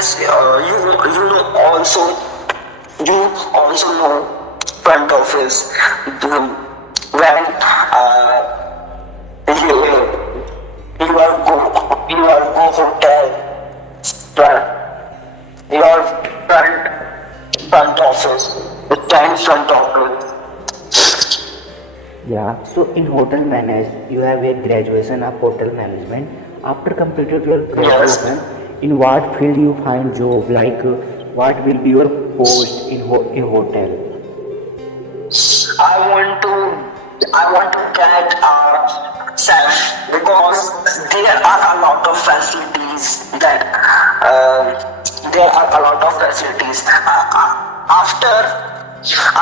guys, you also know front office when you are go hotel, your front office, the time front office. Yeah, so in hotel manage, you have a graduation of hotel management. After completed your Yes. graduation, in what field you find job? Like, what will be your post in a hotel? I want to get self because there are a lot of facilities that there are a lot of facilities. After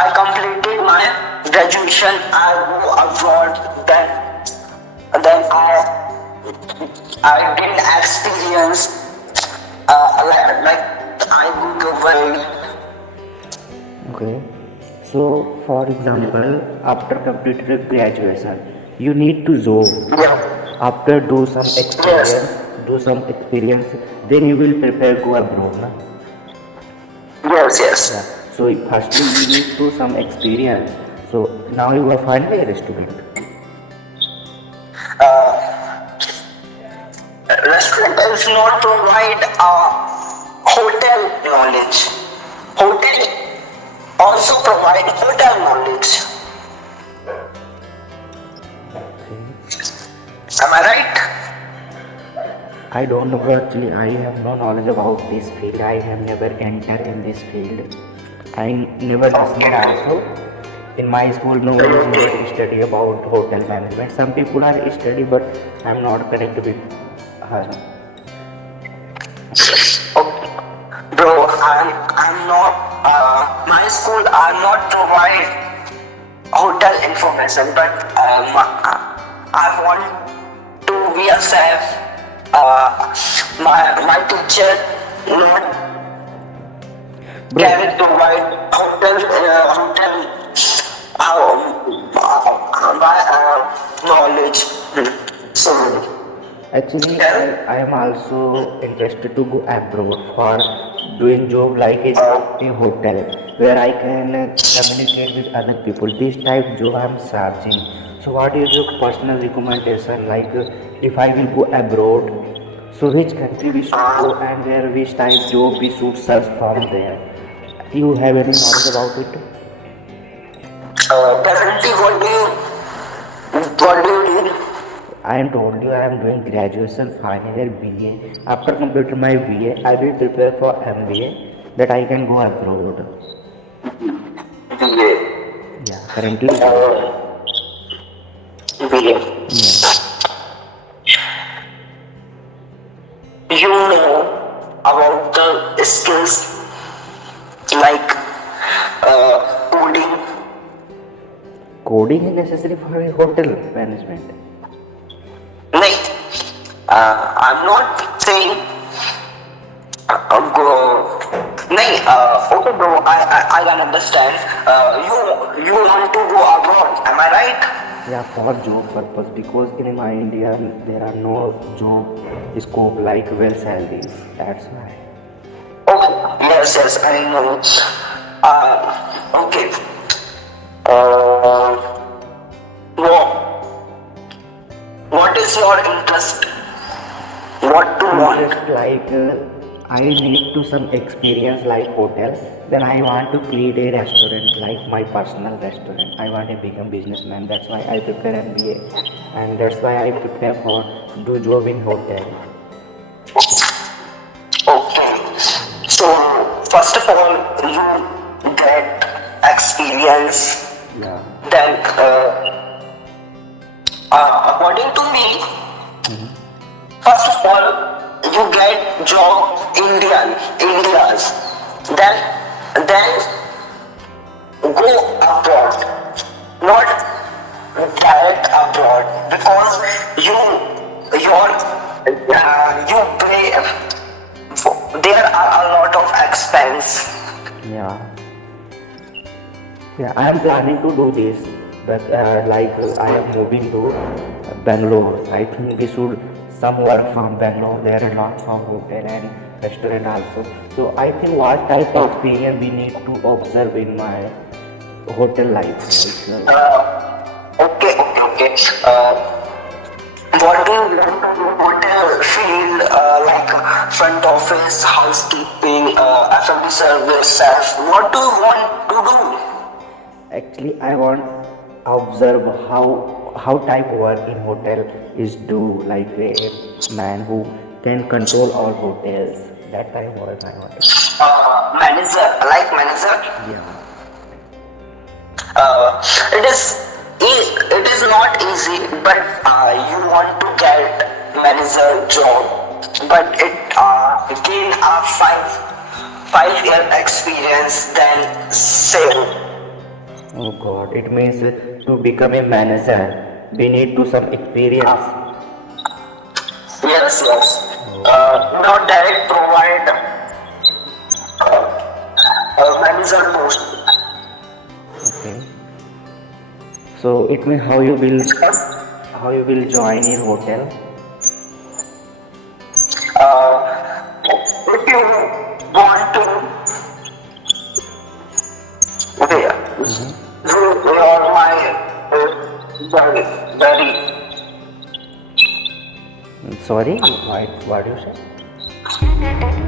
I completed my graduation, I go abroad. Then I gain experience. Like I go to world. Okay. So, for example, after completed graduation, you need to job. Yeah. After Yes. do some experience, then you will prepare go abroad. Na? Yes. Yeah. Yes. So firstly you need to some experience. So now you are finally a student. Restaurant does not provide hotel knowledge. Hotel also provide hotel knowledge. Am I right? I don't know actually. I have no knowledge about this field. I have never entered in this field. I never listened also. In my school, no one is never Okay. study about hotel management. Some people are study, but I'm not connected with her. Okay. Bro, I'm not. My school are not provide hotel information, but I want to be a chef. My teacher not Bro, can provide hotel how my knowledge. So actually, yeah. I am also interested to go abroad for doing job like a hotel where I can communicate with other people. This type job I am searching. So, what is your personal recommendation? Like, if I will go abroad, so which country we should go and where which type job we should search from there? You have any knowledge about it? Currently, what do you do? I am told you I am doing graduation final year BA. After completing my BA, I will prepare for MBA that I can go abroad. BA. Yeah, currently BA. Uh, BA. Yeah. You know about the skills like coding. Coding is necessary for a hotel management. Like, I'm not saying go. Nahi, okay, bro. I can understand. You want to go abroad? Am I right? Yeah, for job purpose because in my India there are no job scope like well salaries. That's why. Okay. Yes, yes, I know. Okay. Uh, what what is your interest? What to want? Interest like I need to some experience like hotel. Then I want to create a restaurant like my personal restaurant. I want to become businessman. That's why I prepare MBA, and that's why I prepare for do job in hotel. Okay. So first of all, you get experience. Yeah. Then, according to me, first of all, you get job India's. Then go abroad, not direct abroad because you pay. There are a lot of expense. Yeah. Yeah, I am planning to do this, but I am moving to Bangalore. I think we should some work from Bangalore. There are lots of hotel and restaurant also. So I think what type of experience we need to observe in my hotel life. Okay, okay, okay. What do you want to do? Hotel feel like front office, housekeeping, F&B service, self. What do you want to do? Actually, I want observe how type work in hotel is do, like a man who can control all hotels. That type work I want. Manager, like manager. Yeah. Uh, it is it is not easy, but you want to get manager job, but it gain a 5 year experience then sale. Oh God, it means to become a manager, we need to some experience. Yes, yes. Oh, Not direct provide manager post. okay. So it means how you will join in hotel. If you want to, okay, you are my very. Sorry, what you say?